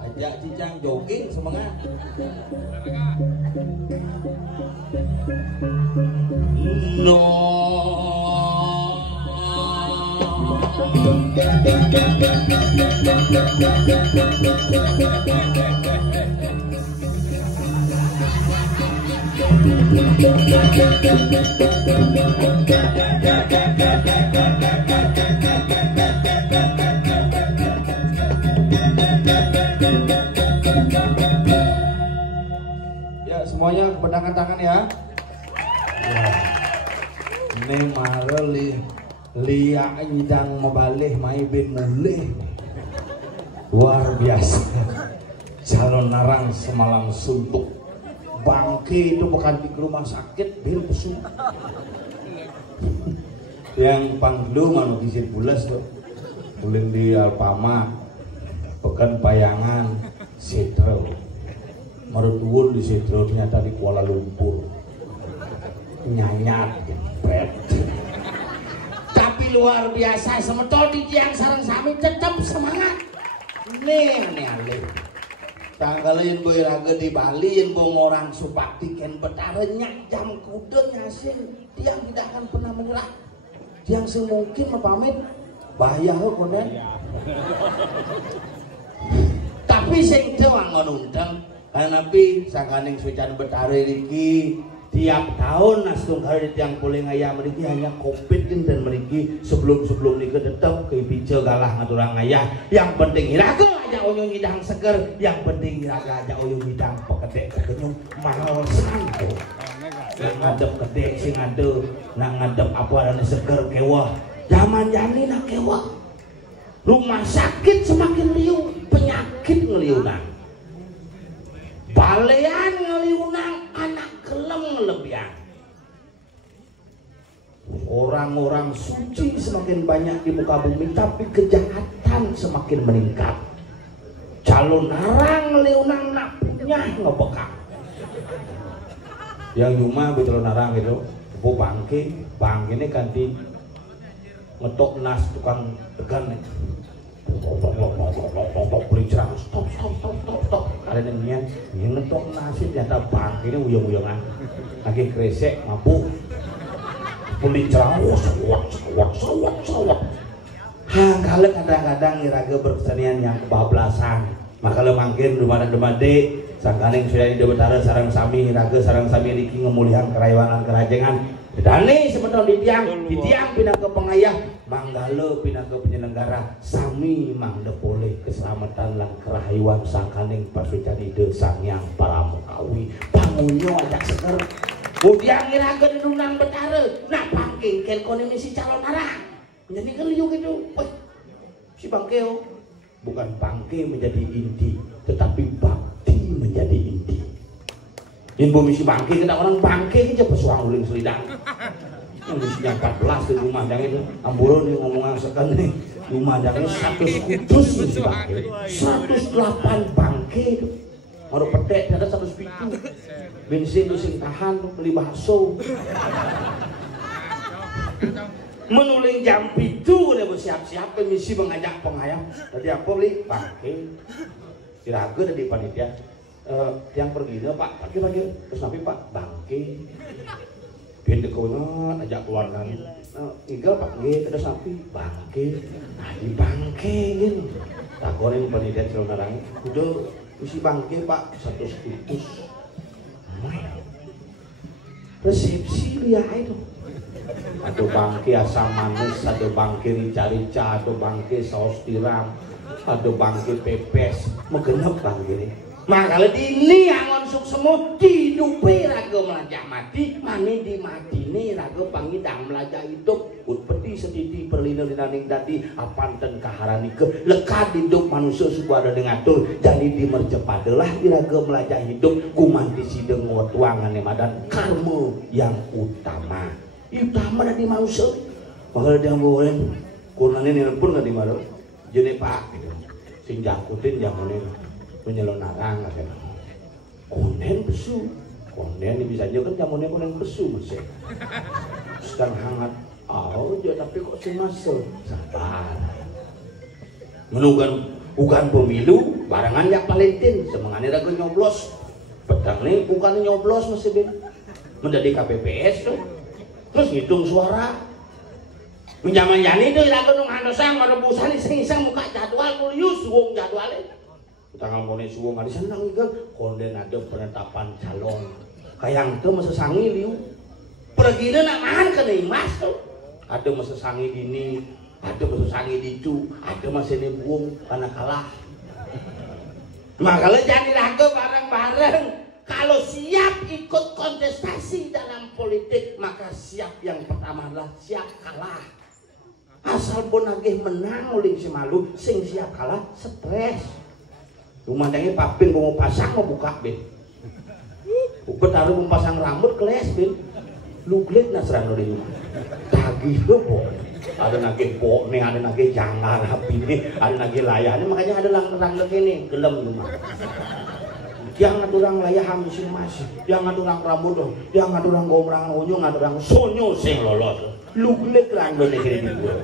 Ajak Cicang jogging semangat. No. Ya semuanya pedangkan tangan ya. Ini marah liak nyidang mebalih mai bin mulih. Luar biasa. Calon narang semalam suntuk. Bangke itu bukan di rumah sakit, bil pesu. Yang panglu manu kisir bulas tuh. Ulin di Alpama, Pekan Payangan, Setro. Marutuun di Setro ternyata di Kuala Lumpur. Nyanyat, jepret. Tapi luar biasa, semetol di tiang sarang sami tetap semangat. Nih aneh-aneh. Tanggalin boy raga di Bali, yang bawa orang supakti ken betarenya jam kuda nyasin, tiang tidak akan pernah menyerah. Tiang semungkin mapamit bahaya ho konen. Tapi sing teu ngonundang, kanapi sakaning sucan betare iki tiap tahun nastung hari tiang puling ayam meriki hanya covid dan meriki sebelum nikah tetap ke bice galah ngaturang ayah. Yang penting iraga aja oyong hidang seger, yang penting iraga aja oyong hidang pekedek kekenyum mahal santo. Ngadep kedek sing ngadep, nak ngadep apa dan seger kewah. Zaman jani nak kewah. Rumah sakit semakin liu, penyakit ngeliunang. Balean ngeliunang, anak gelem ngelebihan. Orang-orang suci semakin banyak di muka bumi, tapi kejahatan semakin meningkat. Calon narang ngeliunang nak punya ngebekak. Yang nyuma betul narang itu, bu bangke ini ganti ngetok nas tukang tegan nih. Beli cerang, stop. Kalian yang ngetok nasi ternyata bangke ini uyung-uyungan. Lagi kresek, mabuk. Beli cerang, sawat. Kalau kadang-kadang iraga berkesenian yang kebablasan. Maka lemangkin dumade sangkaning sudah di betara sarang sami iraga sarang sami riki ngemulihan kerayuanan kerajengan. Dani sebentar di tiang pindah ke pengayah, manggalo pindah ke penyelenggara, sami mangde boleh keselamatan lan kerahayuan sangkaning pasucan ide sangyang para mukawi. Bangunyo ajak seger. Udiang iraga di dunang betara, nak pangking ken konemi si calon arah. Jadi keliu gitu. Si bangkeo bukan bangke menjadi inti, tetapi bakti menjadi inti. Info misi bangke, kita orang bangke aja pesuang uling selidang. Misinya 14 di rumah jangan itu. Amburon nih ngomong sekan nih. Rumah jangan 100 kudus misi bangke. 108 bangke itu. Baru petek ada 100 pintu. Bensin itu sing tahan beli bakso. Menuling jam itu udah bersiap-siap misi mengajak pengayam. Tadi apa beli bangke. Kiraga dari panitia. Yang pergi nih pak, pagi-pagi terus nabi pak bangke, pindah kewenangan ajak keluarga nih, tinggal pak g terus nabi bangke, di bangke gitu, tak goreng pendidikan celonarang, udah isi bangke pak 100 kutus, resepsi lihat itu, ada bangke asam manis, ada bangke rica-rica, ada bangke saus tiram, ada bangke pepes, megenap bangke ini. Maka ini yang ngonsuk semua hidupi raga melajak mati, mani di mati ini raga pangidang melajak hidup, utpeti setiti perlindungan dadi apanten kaharani ke lekat hidup manusia suku ada dengatur, jadi dimercepadalah di raga melajak hidup, kumanti sideng watuangan emadan karma yang utama dari manusia. Maka dia boleh kurangin ini pun nggak dimana, jadi pak, sing jakutin jamunin. Penyelon narang akhirnya konden besu konden bisa aja kan jamunya konden besu masih sedang hangat jadi tapi sing masuk. Sabar. Menunggu bukan pemilu, barangan ya Valentin, semangane ragu nyoblos. Pedang nih bukan nyoblos masih ben. Menjadi KPPS tuh. Terus ngitung suara. Menjaman yani tuh lagu nung handosang merebusan iseng-iseng muka jadwal kulius suwung jadwalnya. Tanggal mone suwung ari seneng ieu konden ada penetapan calon. Kayang teu masa sangi liu. Pergina nak mahan kena mas tuh. Ada masa sangi dini, ada masa sangi dicu, ada masa ini buung karena kalah. Makanya jangan lagu bareng-bareng. Kalau siap ikut kontestasi dalam politik, maka siap yang pertama adalah siap kalah. Asal pun lagi menang uling si malu, sing siap kalah stres. Rumahnya paping mau pasang mau buka ben. Uket harus mau pasang rambut keles ben. Lu klik nasran udah rumah. Tagih lo po. Ada nage po nih, ada nage jangar api nih, ada nage layar nih. Makanya ada lang-lang ini gelem rumah. Jangan orang layah mesin masih, jangan orang rambut dong, jangan orang gombrang unyu, jangan orang sonyo sing lolos. Lu klik lang lo nih kiri gue.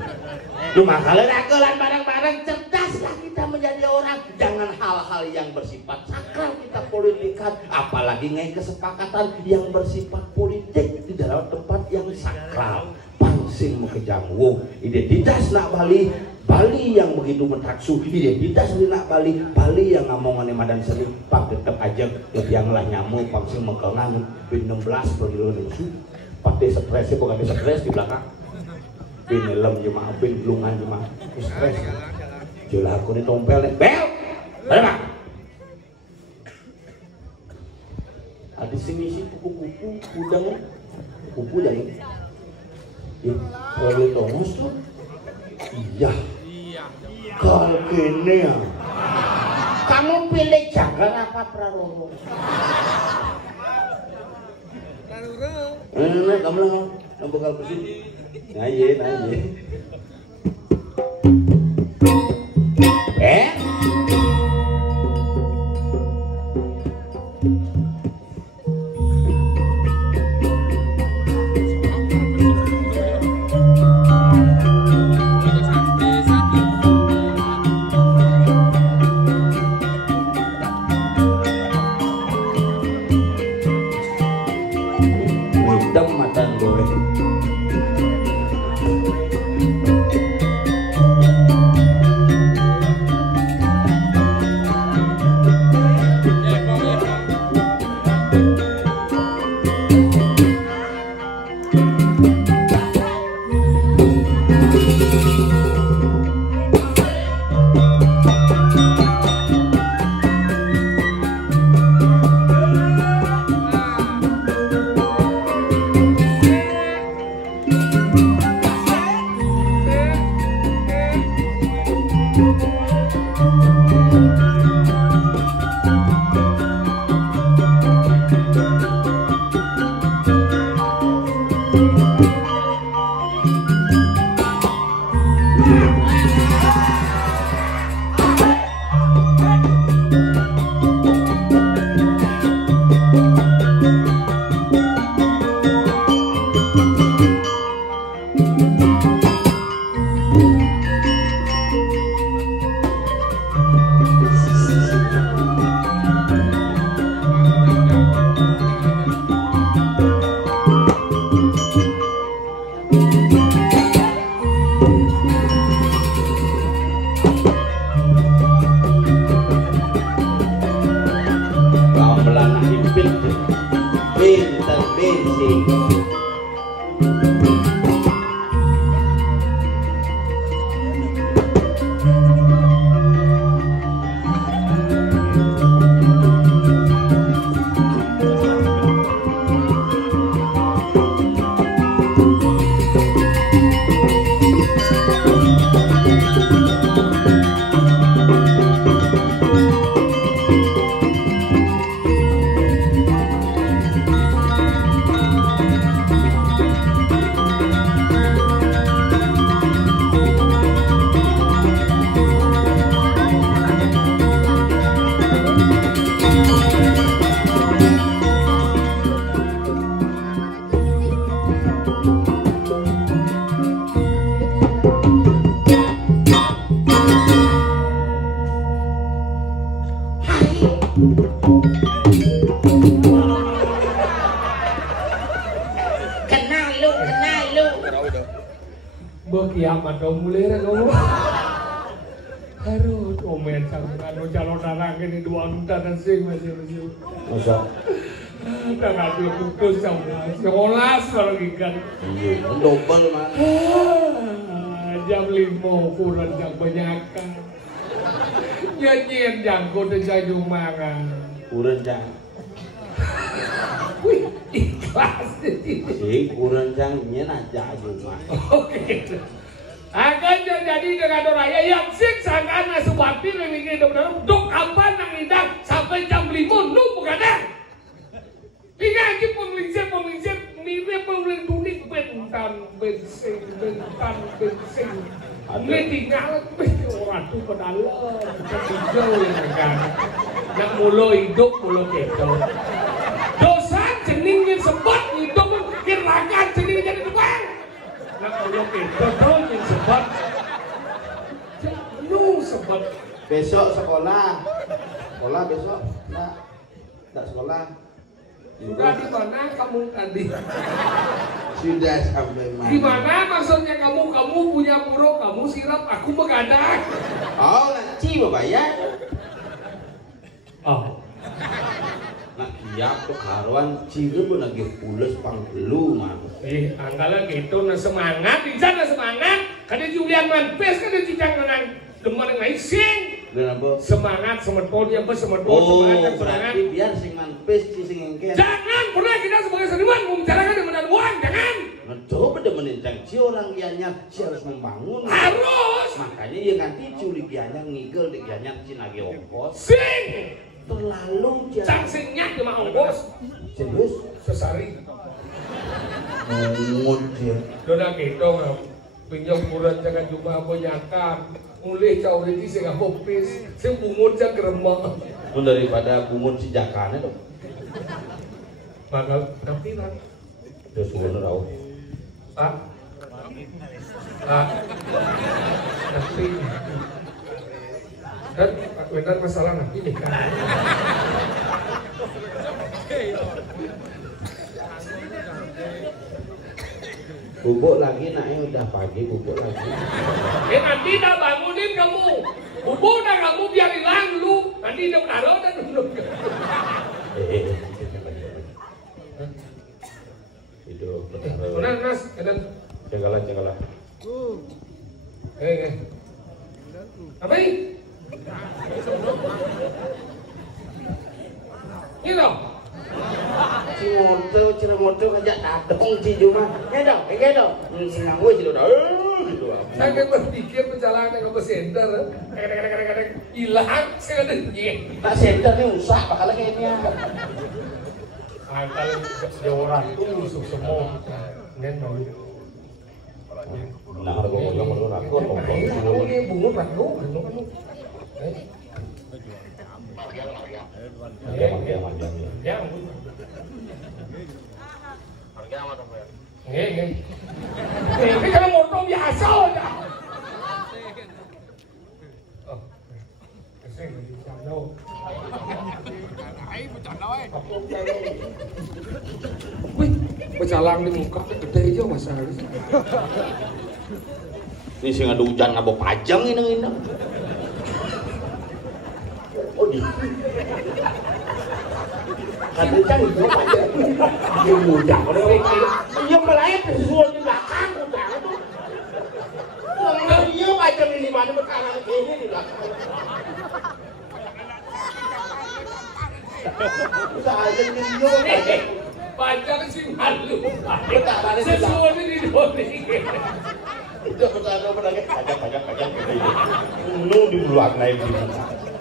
Lu makanya ragelan bareng-bareng cerdaslah kita menjadi orang. Jangan hal-hal yang bersifat sakral kita politikan, apalagi ngai kesepakatan yang bersifat politik di dalam tempat yang sakral. Pangsing mekejang wong, identitas nak Bali. Bali yang begitu mentaksu, identitas nak Bali. Bali yang ngomongannya madan sering, pak tetep aja yang lah nyamuk, pangsing mekengan, bin 16 pergi lo nungsu. Pati stresnya bukan stres di belakang. Bin lem cuma, bin belungan cuma, stres. Jelah aku nih tompel nih, bel, ada mak. Ada sini sih kupu-kupu, udang, kupu dari. Kalau Thomas tuh, iya. Kalau kene ya, kamu pilih Jangkar apa Prarono? Kamu lah, kamu bakal bersih. Naye. Hitam mata gue. Mbok kiamat do mulai ra kamu. Aduh, komen sampean calon anak ini dua untan sing masih. Masa Tanggal 20 sama 11 kalau gikan. iya, double mah. Jam 5 kurang jam banyakan. Nyanyian jangkut dan saya jumangan. Kurang jang. Wih, ikhlas. Si kurang jang nyen aja mah. Oke. Akan jadi dengan raya yang sik sangana subati memikir hidup dok apa nang indah sampai jam 5 nu bukan dah. Ingat lagi pemingsir mirip pemilik dunik bentan bensin. Ini tinggal orang tu pedalam ketiga yang kan. Nak mulu hidup mulu keto. Dosa jeningin sebab hidup kirakan jening jadi tukang. Nak mulu keto yang sebab. Lu sebab. Besok sekolah. Sekolah besok. Enggak sekolah. Sudah di mana kamu tadi? Sudah sampai mana? Di mana maksudnya kamu punya buruk, kamu sirap, aku begadang. Oh, ngaci bayar. Oh. Nak kiap tuh karuan ciru pun lagi pules panggelu mah. Angkala gitu, nah semangat, di sana semangat. Kada Julian Manpes, kada cicang menang. Demar yang sing. Kenapa? Semangat, semangat, apa semangat, semangat. Berarti biar sing Manpes sing engkel. Jangan pernah kita sebagai seniman membicarakan dengan uang, jangan. Coba demenin si orang Gianyar, si harus membangun. Harus. Makanya ya nanti culi Gianyar ngigel di Gianyar cinagi ongkos. Sing. Terlalu jangan. Cang singnya cuma ongkos. Serius? Sesari. Ngut dia. Dona gitu, pinjam kurang jangan cuma banyakan. Mulai kau ini saya nggak popis, saya bungut jangan geremak. Itu daripada bungut si Jakane tuh. Bakal nanti lah. Terus gue tahu. Nanti. Dan benar masalah nanti deh kan. Bubuk lagi naik udah pagi bubuk lagi. Nanti dah bangunin kamu. Bubuk dah kamu biar hilang dulu. Nanti dia menaruh dan dulu. Hidup. Benar Mas, dan Cenggalan. Apa ini? Gitu. Cira-moto ngajak datang si Juma. Kayak dong. Nganggu sih udah. Saya kan berpikir perjalanan ke pesenter. Kadang-kadang hilang sekali. Tak center ni usah bakal kayak ini. Kalau dia orang itu musuh semua. Nenol. Nah, ada ngomong aku Ini bungut aku. Ya. Ini kalau motor biasa aja. Oh, keseng di sana. Wih, pecalang di muka gede aja masalah. ini sih ada hujan ngabok pajang ini. Oh di. Kadang kan itu pajang. Dia mudah. Dia melayat sesuatu di belakang mudah itu. Dia pajang ini mana berkarang ini di belakang. Saya video Pajang sih malu. Sesuatu di doni. Udah pajang. Nu di luar lain sini.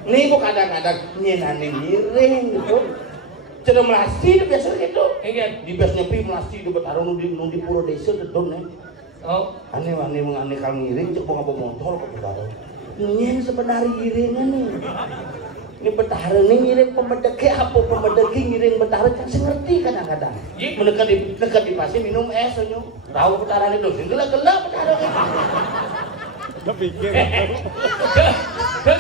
Nih kok kadang-kadang nyenane miring gitu. Cina melasti itu biasa gitu. Di biasanya pi melasti itu bertarung nu di pulau desa dedon nih. Oh, Aneh kal ngiring cek bawa motor kok bertarung. Nyen sebenarnya giringan nih. Ini betara nih ngiring pemedeki apa pemedeki ngiring betara kan ngerti kadang-kadang. Menekan di pasir minum es aja. Tahu betara itu gelap betara. Kepikir.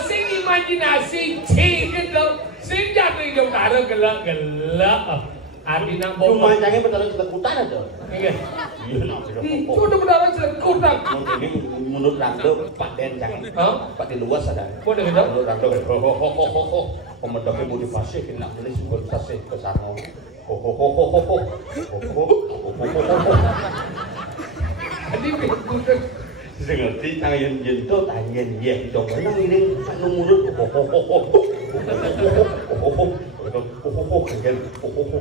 Sing imajinasi gitu. Sing jadi betara gelap. Artinya Cuma jangan betara ketakutan aja. Iya. Itu udah benar jelekut dah. Ini menurut Rando Pak Den jangan. Pak Den luas ada. Kok ada gitu? Menurut Rando pemedoknya motivasi kena tulis motivasi ke sana. Jadi udah Saya ngerti tangan jento tangan dia dong nang ini anu mulut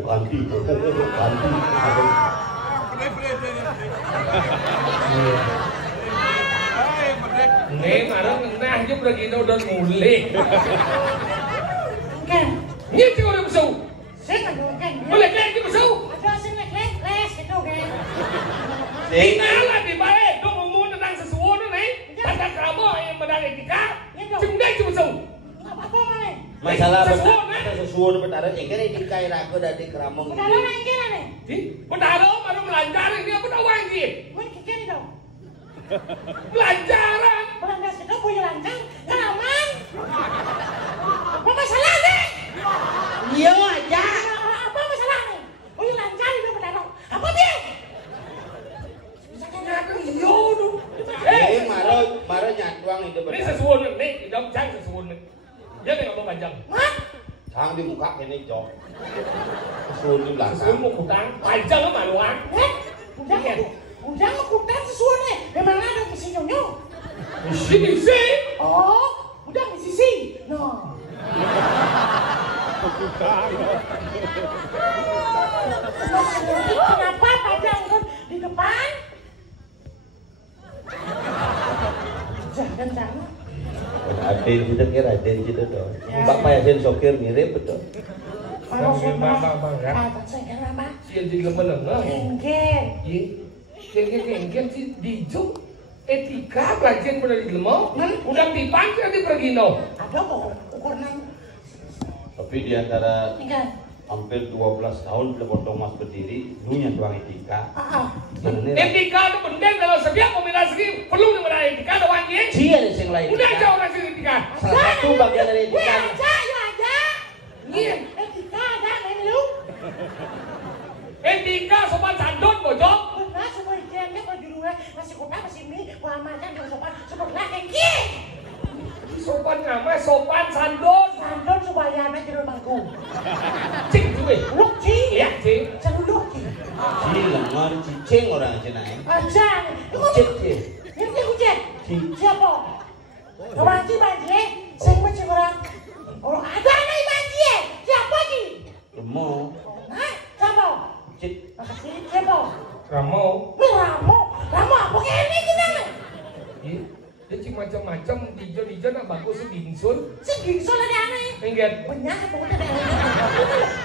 ganti nih marah nah aja begini udah mulai Kan, ini sih udah besar saya kan kan. boleh kayak gitu besar Ada sing les itu kan. tinggal di balik dong ngomong tentang sesuatu nih tanda kamu yang menang etika cuma cuma besar Enggak apa-apa mah. masalah sesuatu betara jengkel ini kai rago dari keramong Udah lo nang kene nih. di bedaro baru melancar ini apa tahu anjir Mun kene dong. pelajaran Pelanggan sedang punya lancar, kan aman. Apa masalahnya? Iya aja. Apa masalahnya? Punya lancar itu benar. Apa dia? yo tuh maro nyatuang itu ini benar sesuatu nih di dalam cang sesuatu nih dia nggak mau panjang Hah? sang di muka ini jok sesuatu di belakang sesuatu mau kutang panjang apa luang Udah ngekutan sesuatu nih. Memang ada misi nyonyo. sini sih Oh, udah misi sih. No. Kenapa pada angkot di depan? Jangan. Aden kita kira Aden kita dong Bapak Yasin Sokir mirip betul Kalau saya Bang, ya. saya kenapa? sih jadi lemen lah Kengken. Kengken sih dijung etika pelajaran udah di lemau udah pipan sih di pergino Ada kok ukuran tapi di antara tinggal. hampir 12 tahun Potong Mas berdiri dunia tuang etika etika itu penting dalam setiap kombinasi perlu dengan etika ada wangi Cia ada yang lain udah jauh nasi etika salah satu bagian dari Ya etika aja. iya Etika ada lu. etika sopan sandon bojok Benar semua ikannya kalau di luar masih kota masih mie, gua makan juga sopan sebelah kayak sopan nama sopan sandon Sandon supaya anak jadi bangku. cing cuy Lu ci, lihat cing celuduk ci. Ci lengan cicing orang aja naik Aja, cicit sih ini kucing. Ci Siapa? Kebanci banci, sing macam orang. Oh ada anak banci, siapa ci? Remo Hah? Siapa? cicit Makasih, siapa? Ramo Ramo apa kayak ini kita nih? dia cuma macam-macam dijo nak bagus sih bingsul Segini soalnya aneh. enggak Banyak apa udah deh.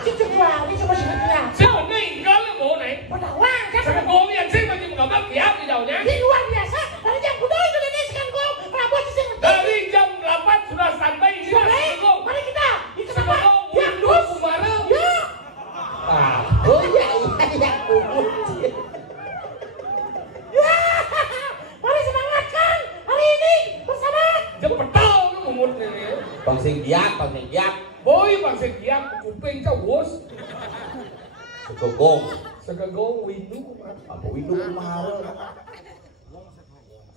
Cucu gua, ini cuma sebetulnya. siapa nih kalau mau nih Pedawang kan? sekarang yang sih masih mengambil kiap di daunnya Ini luar biasa. Dari jam kudo itu dari sekarang gua Prabowo sih dari jam 8 sudah standby di Boleh? Sekolah. Mari kita. Itu apa? Sekolah Yang Windows dus. Kumarang. Ya. Oh iya iya. Ya. Mari semangat kan hari ini bersama. Jam petang lu mumut nih. Pangsing giap Boy bang sekian kuping cawos segogong segagong windu. apa itu kemarin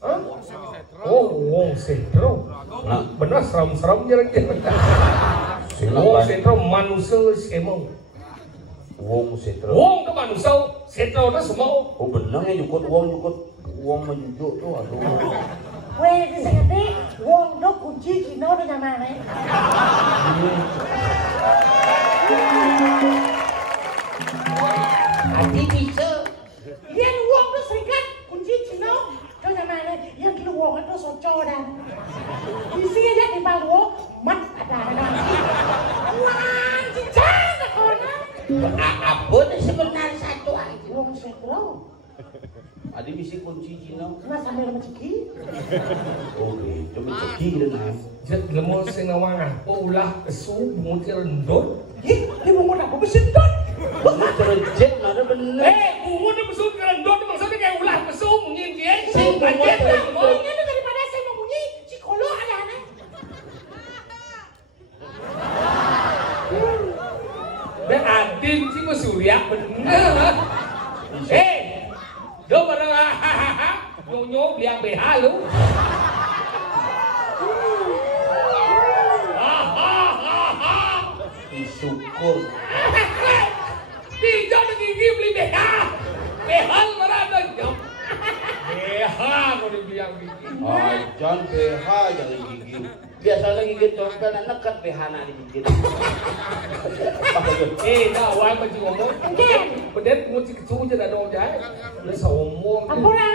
Hah? Oh, wong sentro. nah Benar seram-seram jalan-jalan. Wong sentro manusia semua. wong setro Wong ke manusia sentro na semua. oh bener ya jukut wong menjujuk tuh aduh Weh, bisa ngerti? Wong do kunci Cina udah nyaman nih. Adi bisa. Yang wong do serikat kunci Cina udah nyaman nih. Yang kilo wong itu soco dan isi aja di bawah mat ada. Wah, cincang tak kono. Apa nih sebenarnya satu aja. Wong setro. adi bisi kunci Cina Mas sambil mencegi. oh gitu mencegi dengan Jet lemo senawang apa ulah kesu bungut rendot. Ih, ini bungut apa mesin dot? terjet mana bener Bungut itu kesu rendot maksudnya kayak ulah kesu mungkin dia. Sing bungut rendot. Oh, ini tuh daripada saya membunyi psikolog ada aneh. Dan adin sih ke surya bener. ya lu. Syukur. Di jam gigi beli BH. Behal mana ada jam. BH kau dibilang gigi. Jangan BH jangan gigi. Biasanya gigi tompel nekat BH nak digigit. Dah awal macam ngomong. Bedet kunci kecil je dah dong jai. Udah ngomong. Apa dah?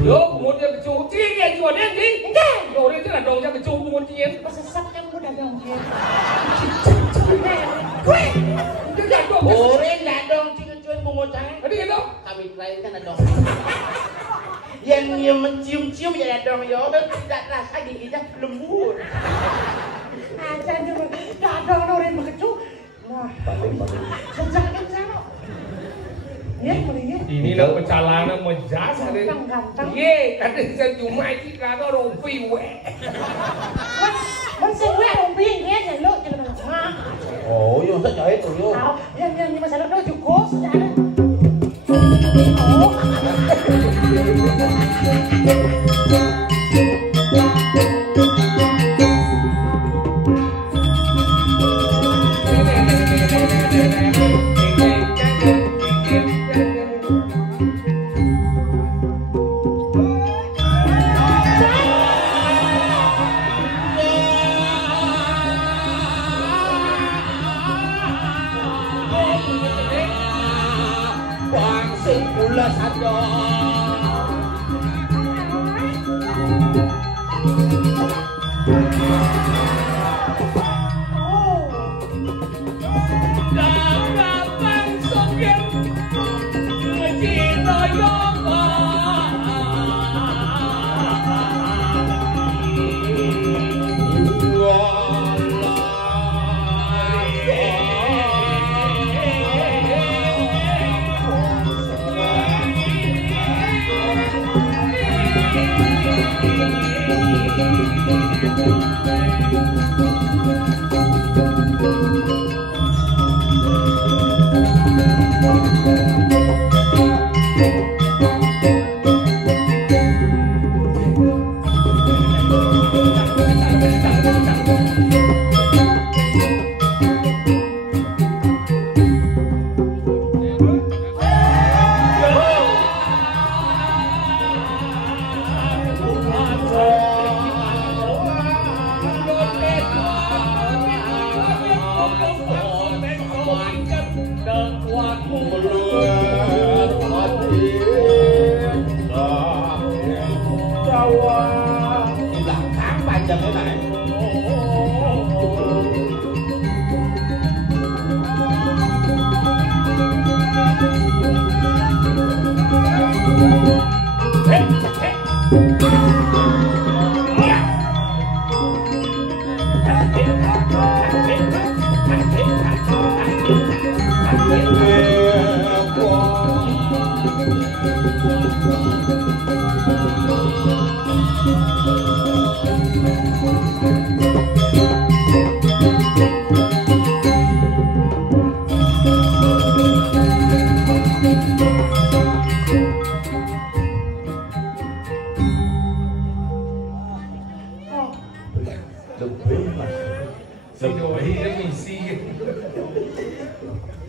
Yo, kemudian kecil cing ya jual dia ni. Yo, dia tu dah dong jai kecil kunci. Pasal yang muda dong dia. Dia dah dong. Orang dah dong cing-cing bungocang. Tadi gitu. Kami lain kan ada dong. Yang mencium-cium ya ada dong yo, tidak rasa giginya lembut. Aja dulu. Dah dong orang begitu. Wah. Sejak kan sana. Ya, mendingnya. Ini nak perjalanan mejas ada. Ganteng. Ye, ada saya cuma itu kata orang freeway. Mình sẽ quay đồng biên nghe nhà lốt cho mình ha. Oh, yo tak jahit tu yo. Tahu, yang masalah itu cukup sudah ada.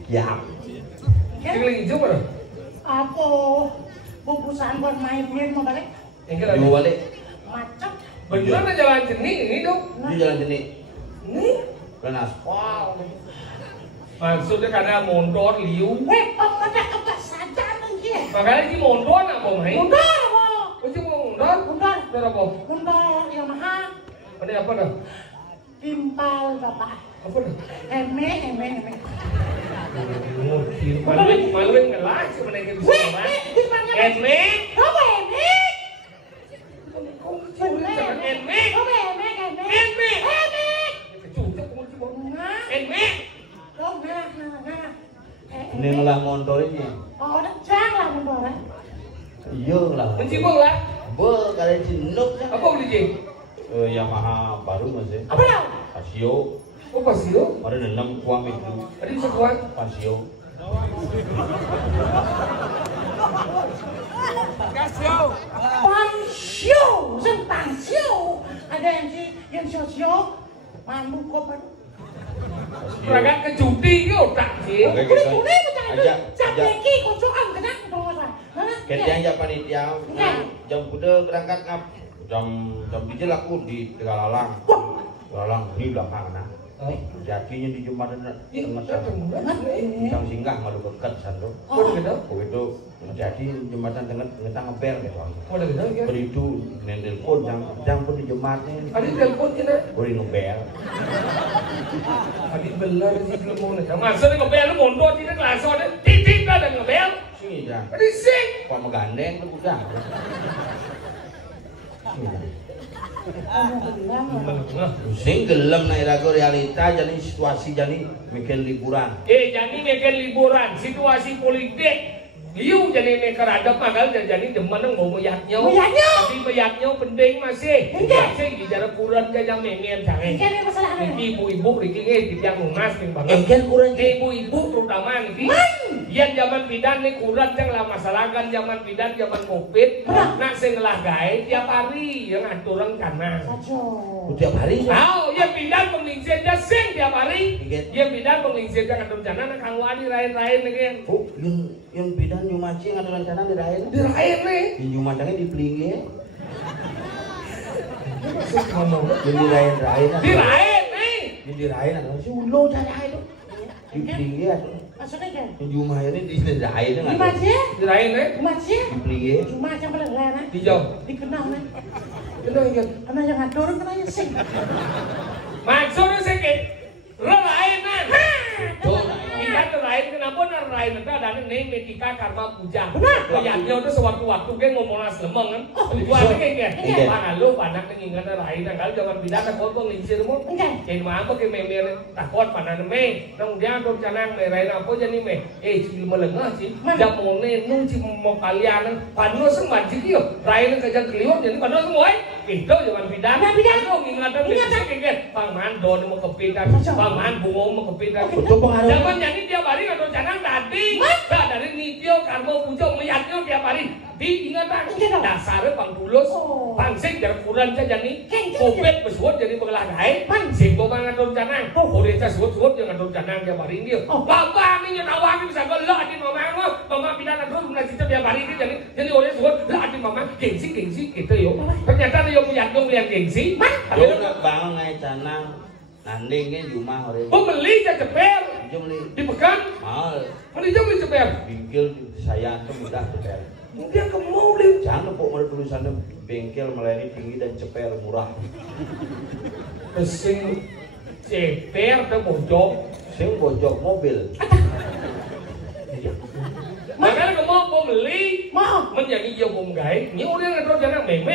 Ya. Keliling jauh mana? Apa? Bungkusan buat main beli mau balik? Enggak ada. Dua balik. Macet. Bagaimana jalan jenis ini dong? Di jalan jenik. Ini? Kan aspal. Maksudnya karena mondor liu. Om ada apa saja mungkin? Makanya si mondor apa main? Mundur apa? Mesti mau mondor? Mundur. Mondor apa? Mundur Yamaha. Ada apa dah? Timpal bapak. Apa dah? Eme. Maluin ngelas sebenarnya kita semua. Eme. Apa eme? Eme. Apa eme? Eme. Eme. Eme. Eme. Oh, nah. Ini malah motor ini. Oh, jangan lah mundur. Iya lah. Mencibung lah. Be kali jinuk. Apa beli jeng? Yamaha baru masih. Apa tau? Pasio. Oh pasio. Ada 6 kuam itu. Ada bisa kuat. Pasio. Pansyo, sing pansyo. Ada yang sio manuk kok. Berangkat ke judi ki otak sih. Kuli-kuli macam iki kocokan kenang to Mas. Kedang ya panitia. Jam kuda berangkat ngap. Jam 3 aku di Tegalalang. Tegalalang di belakang nah. Jadinya di Jumatan tengah sang singgah malu dekat santo. Begitu jadi Jumatan tengah ngebel gitu. Begitu nelpon jam pun di Jumatan. Ada telepon kena. Boleh ngebel. Adik belar sih belum mau nih. Maksudnya ngebel lu mondok di kelas ada titik ada ngebel. Sini dah. Adik sing. Kau megandeng tu udah. Sing gelem naik lagu realita jadi situasi jadi mikir liburan. Jadi mikir liburan, situasi politik. Liu jadi mikir adem magal jadi demen mau meyatnya. Tapi meyatnya penting masih. Masih bicara kurang jangan mengen jangan. Niki ibu-ibu niki di tiang lunas ning banget. Ibu-ibu terutama niki. Yang zaman bidan nih kurang jangan masalah kan zaman bidan zaman Covid. Nak sing lah gawe tiap hari yang ngatur rencana. Tiap hari. Oh, yang bidan penglingsirnya sing tiap hari. Yang bidan penglingsirnya ngatur rencana nak kanggo adi lain-lain niki. Oh, yang bidan nyumaci ngatur rencana dirain. Dirain nih. Yang nyumacangnya di Plinge. Jadi dirain. Dirain nih. Yang dirain adalah si ulo cari itu. Di Plinge itu. Maksudnya kan? Yang cuma ini dirain Di Maje? Dirain nih. Di Maje? Di Plinge. Cuma yang pelenggan. Dijauh. Dikenal nih. Kenal kan? Karena yang ngatur kena yang sing. Maksudnya sakit. Relainan. Kita lain kenapa lain itu ada nih metika karma puja. Kayaknya itu sewaktu-waktu kayak ngomong as lemeng kan. Gua kayak lu panak ngingat lain kalau jangan bilang takut gua nginsir mu. Jadi mah apa kayak memer takut panan me. Nang dia tuh canang lain apa jadi me. Cil melengah sih. Jamone nung cil mau kalian panu sempat sih yo. Lain kerja keliwat jadi panu semua. Itu jangan bidan. Lu ngingatan kayak paman don mau kepitan. Paman bungo mau kepitan. Zaman jadi tiap hari ngatur canang tadi. Dari nitio karmo pujo melihatnya tiap hari. Di ingatan dasarnya pang dulus, pangsing dari kurang saja nih. Covid besuat jadi belah gai. Pangsing bawa ngatur canang. Udah suat yang ngatur canang tiap hari ini. Bapak ini nyetawang bisa gelak di mama pindah terus menasih tiap hari ini jadi oleh suat lah di mama gengsi gitu yo. Ternyata dia punya gengsi. Yo nak bangun naik canang. Nandingnya cuma orang. Oh beli aja ceper. Dipegang. Mahal. Beli jauh beli ceper. Bingkil saya tuh mudah ceper. Dia kemau beli. Jangan pok ada tulisannya bengkel melayani tinggi dan ceper murah. Sing ceper tuh bojok. Sing bojok mobil. Makanya kamu mau beli, menjadi jauh bom gai. Nhiều orang ngatur janang meme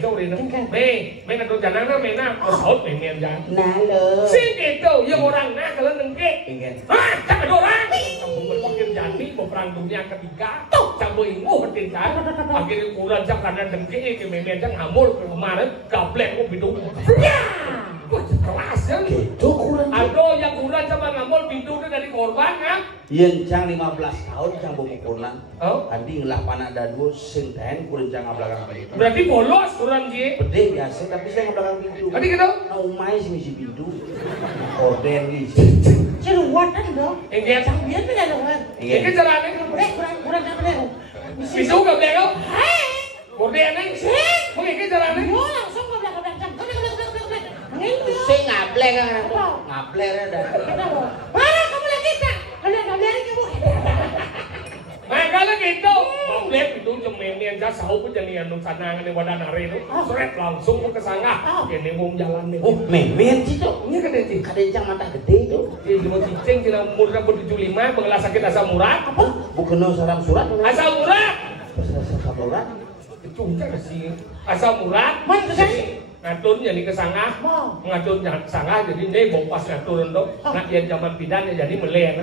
sau đi nó. Me ngatur janang na me na sốt meme jangan. Nah lo. Sing gitu, yang orang na kalau nengke. Tak ada orang. Kamu berpikir jadi perang dunia ketiga. Campur inguh hentikan. Akhirnya kurang jam karena nengke ke meme jangan hamul kemarin gablek mau bidung. Keras ya. Gitu kurang. Aduh yang kurang sama ngamul bidungnya dari korban kan. Yang cang 15 tahun cang pemukulan. Oh. Adi ngelah panak dadu sing ten kurang cang belakang pintu. Berarti bolos kurang sih. Pede biasa tapi saya belakang pintu. Tadi gitu. Nah umai sih misi pintu. Orden gitu. Ceruatan dong. Enggak. Sambian beda dong. Enggak caranya. Kurang apa deh? Bisa gak belakang? Hai. Orden nih. Mau enggak caranya? Oh langsung ke belakang. Saya ngablek kan. Ngablek ada. Kamu lagi tak? Kalian kamu. Makanya gitu. Ngablek itu cemenian jasa aku jadi anu sanangan di wadah nari itu. Seret langsung ke sana. Ini mau jalan nih. Oh memen sih tuh. Ini kan sih. Kadang cang mata gede tuh. Ini cuma cicing cina umur 75 mengelas sakit asam urat. Apa? Bukan salam surat. Asam urat. Asam urat. Itu kan sih. Asam urat. Mana tuh ngatur jadi ke sangah, ngatur sangah jadi nih bongpas ngatur untuk nak yang zaman bidan jadi meleh,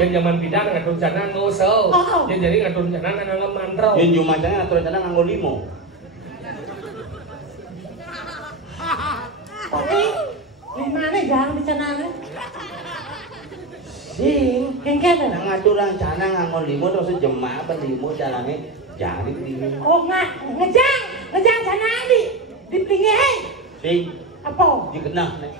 yang zaman bidan ngatur jana ngosel, yang jadi ngatur jana nganggo mantrau, yang cuma jana ngatur jana nganggo limo. Lima nih jangan bicara Sing, kengken ngatur orang jana nganggo limo terus jemaah berlimo jalannya Jadi ini. Oh ngejang janang di plinge. Sing Apa? dikenah nek.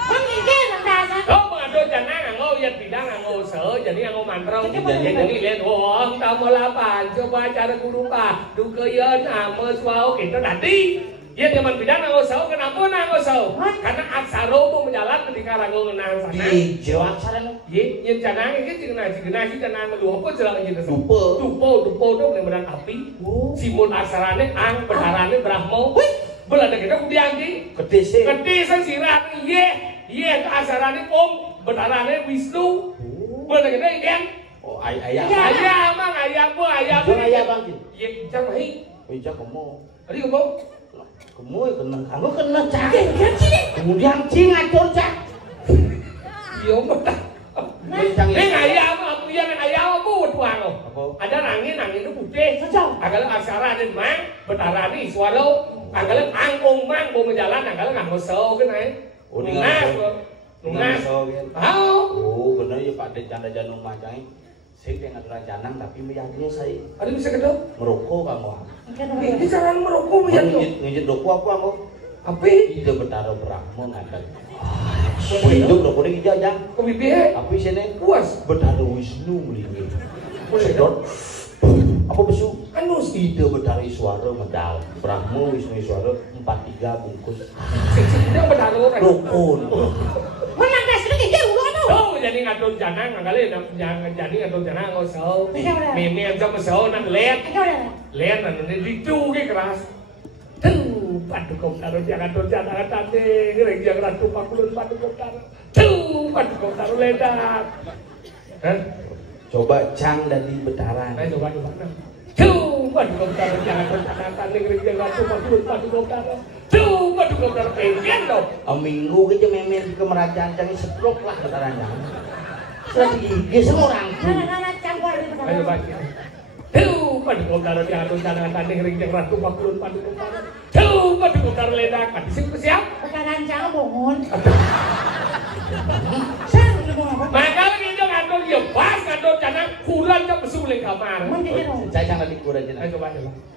Kan iki nang dasar. Oh, mengado janang nganggo yat bidang nganggo seo jadi nganggo mantra. Jadi lihat wong tamolapan coba cara guru Pak. Dukeun ame suau kita tadi. Dia zaman bidang nganggo seo kenapa nganggo seo? Karena aksara itu menjalan ketika nganggo ngeunang sana. Ijo aksarane. Ye, yen janang iki cenah janang melu apa jelak yen itu. Dupo Dupo itu beneran api. Simun aksarane ang bedarane Brahmo. Belanda kita kudiangki. Gede sih. Gede sirah ye asarane Om bedarane Wisnu. Belanda kita ikan. Oh ayam. Ayam mang ayam bu ayam. Ayam bang. Ye jang hi. Ija kemo. Tadi kemo. Kemo kenang kanggo kena cak. Sini. Kemudian cing ngatur cak. Yo betul. Ning ayam apa ya ning ayam apa tuang. Ada nangin itu putih. Agak aksara ada mang bedarane suara. Anggalan angkong mang mau menjalan anggalan nganggo seo kan ae. Oh Lunas. Oh bener ya Pak Dek janda-janda rumah jange. Sing teh ngatur janang tapi meyakini saya. Ada bisa kedok? Merokok kamu. Ini cara merokok bisa kedok. Ngijit rokok apa kamu? Apa? Ide betara Brahmo ngadat. Hidup rokok ini jajang. Kok bibi? Tapi sini puas. Betara Wisnu melingi. Sedot. Apa besu? Anus ide betara Iswara medal. Brahmo Wisnu Iswara 43 bungkus. Sing betara rukun. Menang dasar iki ulo anu. Oh, jadi ngadon janang ngale jangan jadi ngadon janang ngosau. Mimi aja mesau nang lihat. Lihat nang ditu ki keras. Tuh, paduka karo jangan don jangan tande ngreng yang ratu pakulun paduka karo. Tuh, paduka karo ledak. Hah? Coba cang dari betaran. Ayo coba. Tuh, paduka karo jangan don jangan tande ngreng yang ratu pakulun paduka karo. Tuh, paduka karo pengen dong. Minggu kita memen ke merajaan jangan setruk lah betaran jangan. Lagi semua orang. Anak-anak campur di betaran. Ayo baca. Tuh, paduka karo jangan don jangan tande ngreng yang ratu pakulun paduka karo. Tuh, paduka karo ledak. Pati sing siap? Betaran jangan bongon. Maka kita ngadon ya pas ngadon jangan kurang ke besuling kamar. Saya jangan dikurangi jenang. Ayo coba.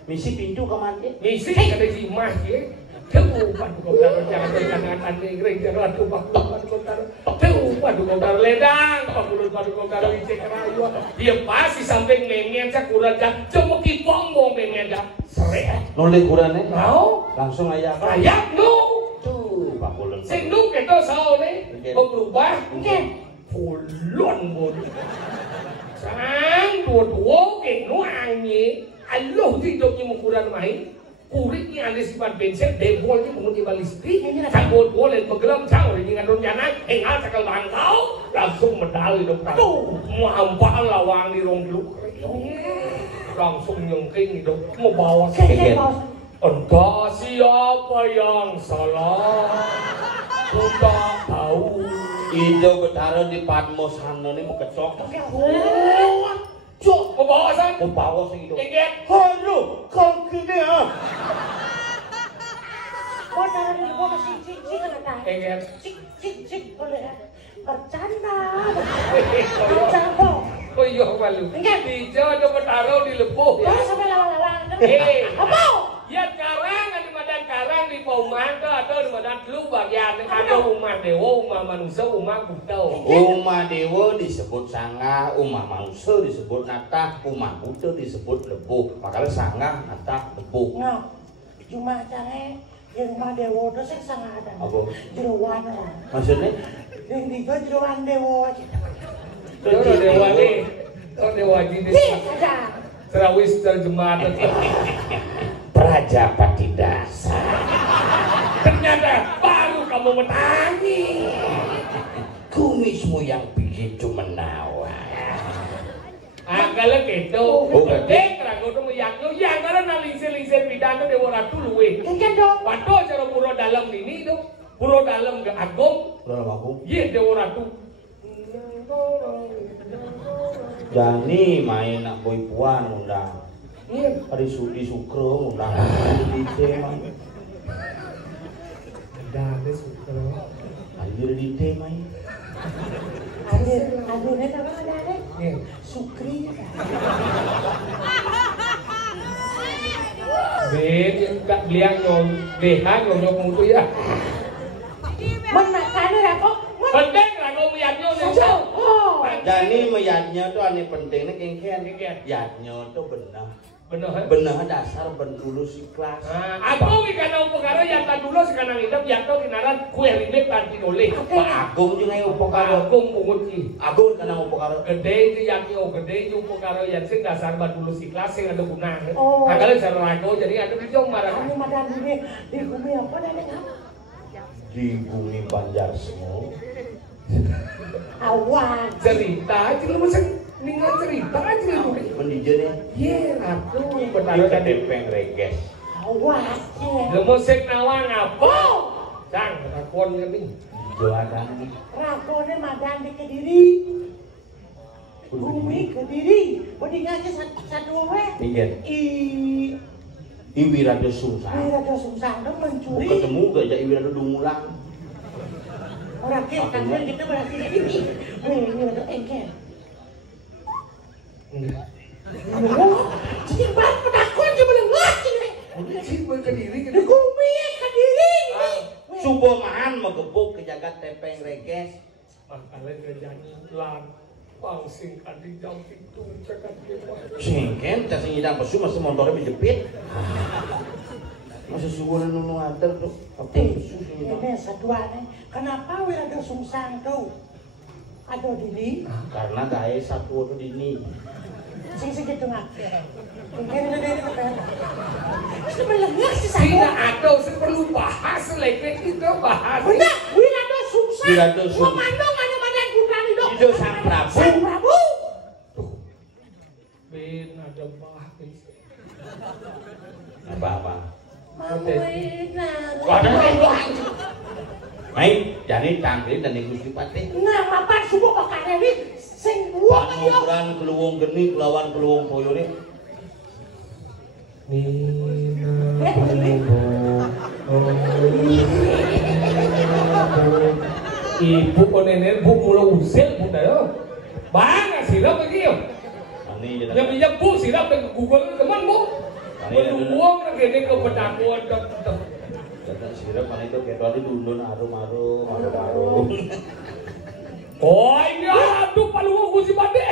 Misi pintu kamar dia. Misi kada jimah ye. Tuh paduka karo jangan jangan tande ngreng jangan ratu pakulun paduka karo. Tuh paduka karo ledang pakulun paduka karo icek rayu. Dia pas di samping mengen sak kurang jak cuma kipong mau mengen jak. Sere. Noleh kurane. Mau Langsung ayam. ayam nu. Tuh pakulun. Sing nu keto saone. Kok berubah? Pulon bon. Sang dua-dua ke nuangnya. Allah hidup ni ukuran main. Kulit ni ada sifat bensin, debol ni mengundi balistik. Sang dua-dua lain bergeram sang orang yang ngadon janang. Engal sakal bangkau langsung medal hidup tuh. Muampal lawang di rong dulu. Langsung nyengking hidup mau bawa sakit. Entah siapa yang salah. Ku tak tahu. Ide betara di Padmo sana ni mau kecok. Cok, mau bawa san? Mau bawa sing itu. Ingat. Haru, kau gini ah. Kau taruh di bawah cik kan ada. Ingat. Cik boleh. Bercanda. Bercanda. Oh iya malu. Hijau ada bertaruh di lepuh ya. Kau sampai lawan-lawan. Apa? Ya karang ada madan karang di Pauman ke atau di madan lu bagian ada rumah dewa, rumah manusia, rumah buta. Rumah dewa disebut sangah, rumah manusia disebut natah, rumah buta disebut lebuh. Makanya sangah, natah, lebuh. Nah, cuma caranya yang rumah dewa itu sih sangat ada. Apa? Jeruan lah. Maksudnya? Yang tiga jeruan dewa aja. Itu dewa nih, itu dewa jenis. Iya saja. Terawis terjemah Prajapati dasar. Ternyata baru kamu bertani. Kumismu yang begitu menawan. Agaklah gitu. Dek ragu tu yang kalau nak lingsir bidang tu dewa ratu luwe. Kencan dong. Pato cara pura dalam ini tu, pura dalam ke agung. Dalam aku. Ye dewa ratu. Jani main nak boy puan undang. Iya. Hari Sudi Sukro undang. Di main. Ada Sukro. Hadir di main. Aduh, ini apa ada? Iya. Sukri. beliang nyong dehan nyong mutu ya. Menakane ra kok. Penting lah kau meyatnya nih. Oh. Jadi meyatnya tuh aneh pentingnya kengken. Yatnya tuh benar. Benar dasar bentulus ikhlas. Aku karena upakara yang tak dulu sekarang hidup yang tahu kenalan kue ribet tanti oleh. Pak Agung juga yang upakara. Agung menguji. Agung karena upakara. Gede itu yang gede itu upakara yang sih dasar bentulus ikhlas yang ada gunanya. Oh. Kalau saya ragu jadi ada bijong marah. Anu madan di bumi apa namanya? Di bumi Banjar semua. Awan. Cerita aja lu masa ninggal cerita aja lu. Mendijennya. Iya, aku Di bertaruh kan Tepeng Reges. Awan. lu musik nawang apa? Sang, rakon kami. Joadan. Rakone madan di Kediri. Bumi Kediri. Bodi ngaji satu we. Iya. Iwirado Sungsang. Wirado Sungsang dong mencuri. Ketemu gak ya Iwirado Dungulang. Orang kita kan kita berarti ini. Wirado engkel. Jadi buat penakut aja belum ngerti nih. Si Kediri Di Bumi Kediri. Subomahan megebuk ke jagat Tepeng Reges. kalian kerjanya lan pangsing kadi jam itu cakap dia. Singken, cacing hidang pesu masih motornya dijepit. Masih subuh nunu antar tuh. Apa pesu sih hidang? Ini satuannya. Kenapa Wirado Sungsang tuh? Ada dini. Karena gaya satu tuh dini. Sing gitu nggak? Mungkin ada dari mana? Itu melengah sih saya. Tidak ada, saya perlu bahas lagi kita bahas. Benar, Wirado Sungsang. Wirado Sungsang. Komandong ada mana bukan itu? Itu Sang Prabu. Sang Prabu. Ben ada bahas. Apa-apa? Mamena. Baik, jadi tangkri dan Gusti Patih. Nah, apa subuh kok ini sing buang yo. Panobran keluwung geni kelawan keluwung boyone. Ibu kok nenek bu mulai usil bu dah. Bang, silap lagi yo. Ani jadi. Yang pinjam bu silap ke Google teman bu. Beruang lagi ini ke pendakuan tetap. Datang sirap kan itu kayak tadi dundun arum. Oh ini aduh palu aku si bade.